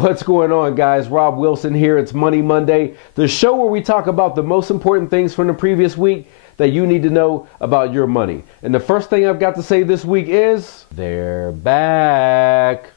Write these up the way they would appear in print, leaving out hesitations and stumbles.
What's going on, guys? Rob Wilson here. It's Money Monday, the show where we talk about the most important things from the previous week that you need to know about your money. And the first thing I've got to say this week is they're back.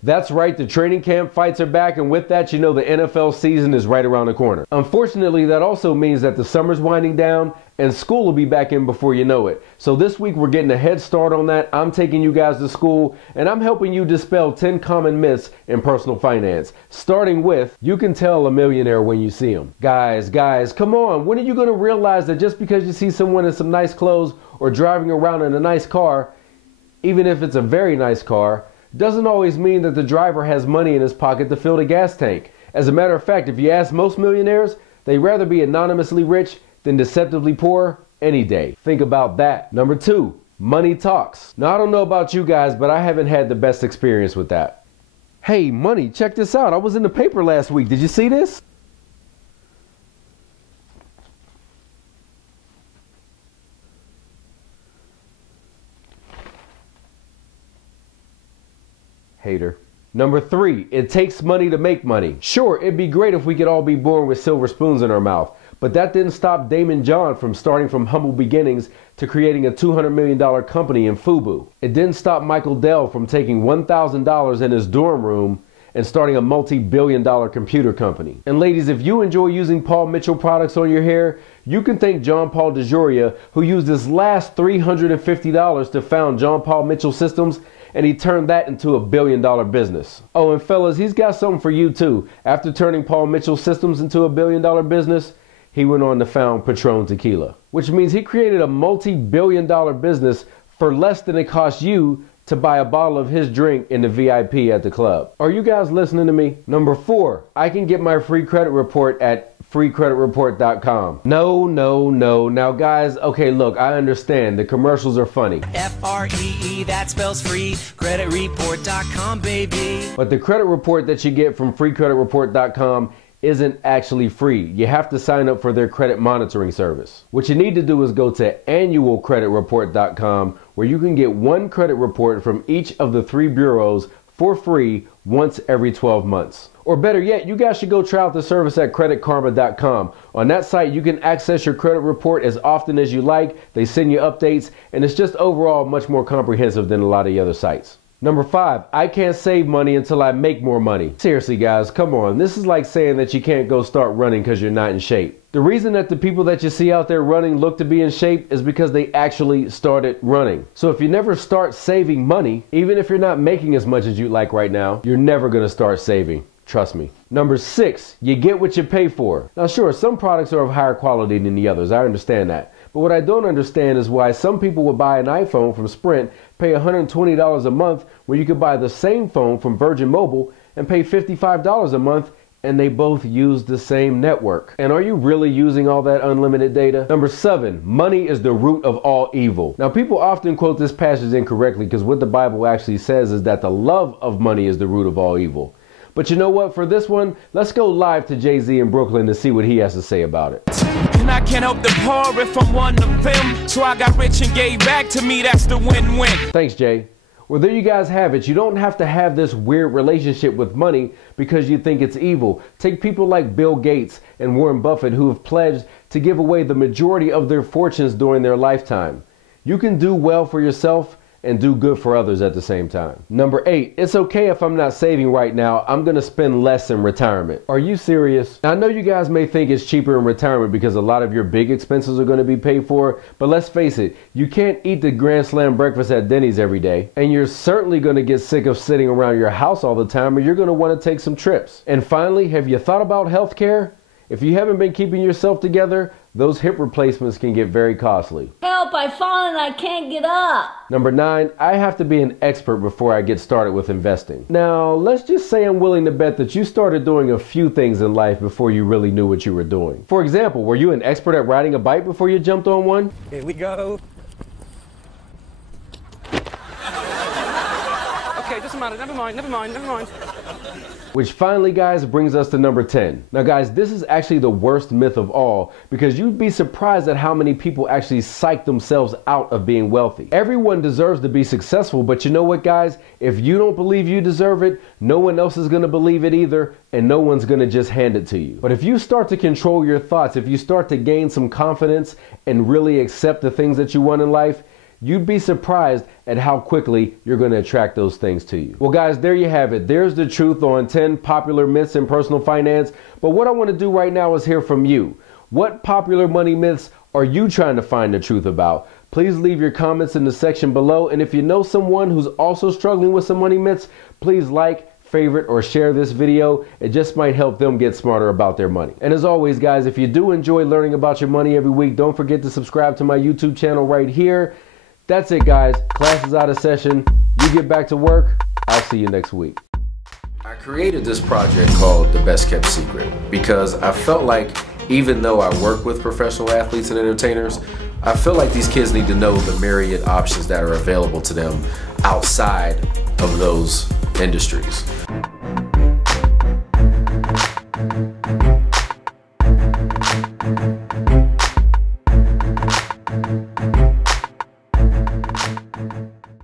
That's right, the training camp fights are back, and with that, you know the NFL season is right around the corner. Unfortunately, that also means that the summer's winding down and school will be back in before you know it. So this week we're getting a head start on that. I'm taking you guys to school and I'm helping you dispel 10 common myths in personal finance. Starting with, you can tell a millionaire when you see them. Guys, come on. When are you going to realize that just because you see someone in some nice clothes or driving around in a nice car, even if it's a very nice car, doesn't always mean that the driver has money in his pocket to fill the gas tank. As a matter of fact, if you ask most millionaires, they'd rather be anonymously rich than deceptively poor any day. Think about that. Number 2, money talks. Now, I don't know about you guys, but I haven't had the best experience with that. Hey, money, check this out. I was in the paper last week. Did you see this? Hater. Number 3, it takes money to make money. Sure, it'd be great if we could all be born with silver spoons in our mouth, but that didn't stop Damon John from starting from humble beginnings to creating a $200 million company in FUBU. It didn't stop Michael Dell from taking $1,000 in his dorm room and starting a multi-billion-dollar computer company. And ladies, if you enjoy using Paul Mitchell products on your hair, you can thank John Paul DeJoria, who used his last $350 to found John Paul Mitchell Systems, and he turned that into a billion-dollar business. Oh, and fellas, he's got something for you too. After turning Paul Mitchell Systems into a billion-dollar business, he went on to found Patron Tequila, which means he created a multi-billion-dollar business for less than it cost you to buy a bottle of his drink in the VIP at the club. Are you guys listening to me? Number 4, I can get my free credit report at freecreditreport.com. No. Now guys, okay, look, I understand the commercials are funny. F-R-E-E, that spells free, creditreport.com, baby. But the credit report that you get from freecreditreport.com isn't actually free. You have to sign up for their credit monitoring service. What you need to do is go to annualcreditreport.com, where you can get one credit report from each of the 3 bureaus for free once every 12 months. Or better yet, you guys should go try out the service at creditkarma.com. On that site, you can access your credit report as often as you like. They send you updates, and it's just overall much more comprehensive than a lot of the other sites. Number 5, I can't save money until I make more money. Seriously guys, come on. This is like saying that you can't go start running because you're not in shape. The reason that the people that you see out there running look to be in shape is because they actually started running. So if you never start saving money, even if you're not making as much as you'd like right now, you're never going to start saving. Trust me. Number 6, you get what you pay for. Now sure, some products are of higher quality than the others. I understand that. But what I don't understand is why some people would buy an iPhone from Sprint, pay $120 a month, when you could buy the same phone from Virgin Mobile and pay $55 a month, and they both use the same network. And are you really using all that unlimited data? Number 7, money is the root of all evil. Now people often quote this passage incorrectly because what the Bible actually says is that the love of money is the root of all evil. But you know what? For this one, let's go live to Jay-Z in Brooklyn to see what he has to say about it. And I can't help the poor if I'm one of them. So I got rich and gave back to me. That's the win-win. Thanks, Jay. Well, there you guys have it. You don't have to have this weird relationship with money because you think it's evil. Take people like Bill Gates and Warren Buffett, who have pledged to give away the majority of their fortunes during their lifetime. You can do well for yourself and do good for others at the same time. Number 8, it's okay if I'm not saving right now. I'm gonna spend less in retirement. Are you serious? Now, I know you guys may think it's cheaper in retirement because a lot of your big expenses are gonna be paid for, but let's face it, you can't eat the Grand Slam breakfast at Denny's every day, and you're certainly gonna get sick of sitting around your house all the time, or you're gonna wanna take some trips. And finally, have you thought about healthcare? If you haven't been keeping yourself together, those hip replacements can get very costly. Help, I've fallen, I can't get up. Number 9, I have to be an expert before I get started with investing. Now, let's just say I'm willing to bet that you started doing a few things in life before you really knew what you were doing. For example, were you an expert at riding a bike before you jumped on one? Here we go. Okay, just doesn't matter. Never mind, never mind, never mind. Which finally, guys, brings us to number 10. Now, guys, this is actually the worst myth of all, because you'd be surprised at how many people actually psych themselves out of being wealthy. Everyone deserves to be successful, but you know what, guys? If you don't believe you deserve it, no one else is going to believe it either, and no one's going to just hand it to you. But if you start to control your thoughts, if you start to gain some confidence and really accept the things that you want in life, you'd be surprised at how quickly you're going to attract those things to you. Well, guys, there you have it. There's the truth on 10 popular myths in personal finance. But what I want to do right now is hear from you. What popular money myths are you trying to find the truth about? Please leave your comments in the section below. And if you know someone who's also struggling with some money myths, please like, favorite, or share this video. It just might help them get smarter about their money. And as always, guys, if you do enjoy learning about your money every week, don't forget to subscribe to my YouTube channel right here. That's it, guys. Class is out of session. You get back to work. I'll see you next week. I created this project called The Best Kept Secret because I felt like even though I work with professional athletes and entertainers, I feel like these kids need to know the myriad options that are available to them outside of those industries.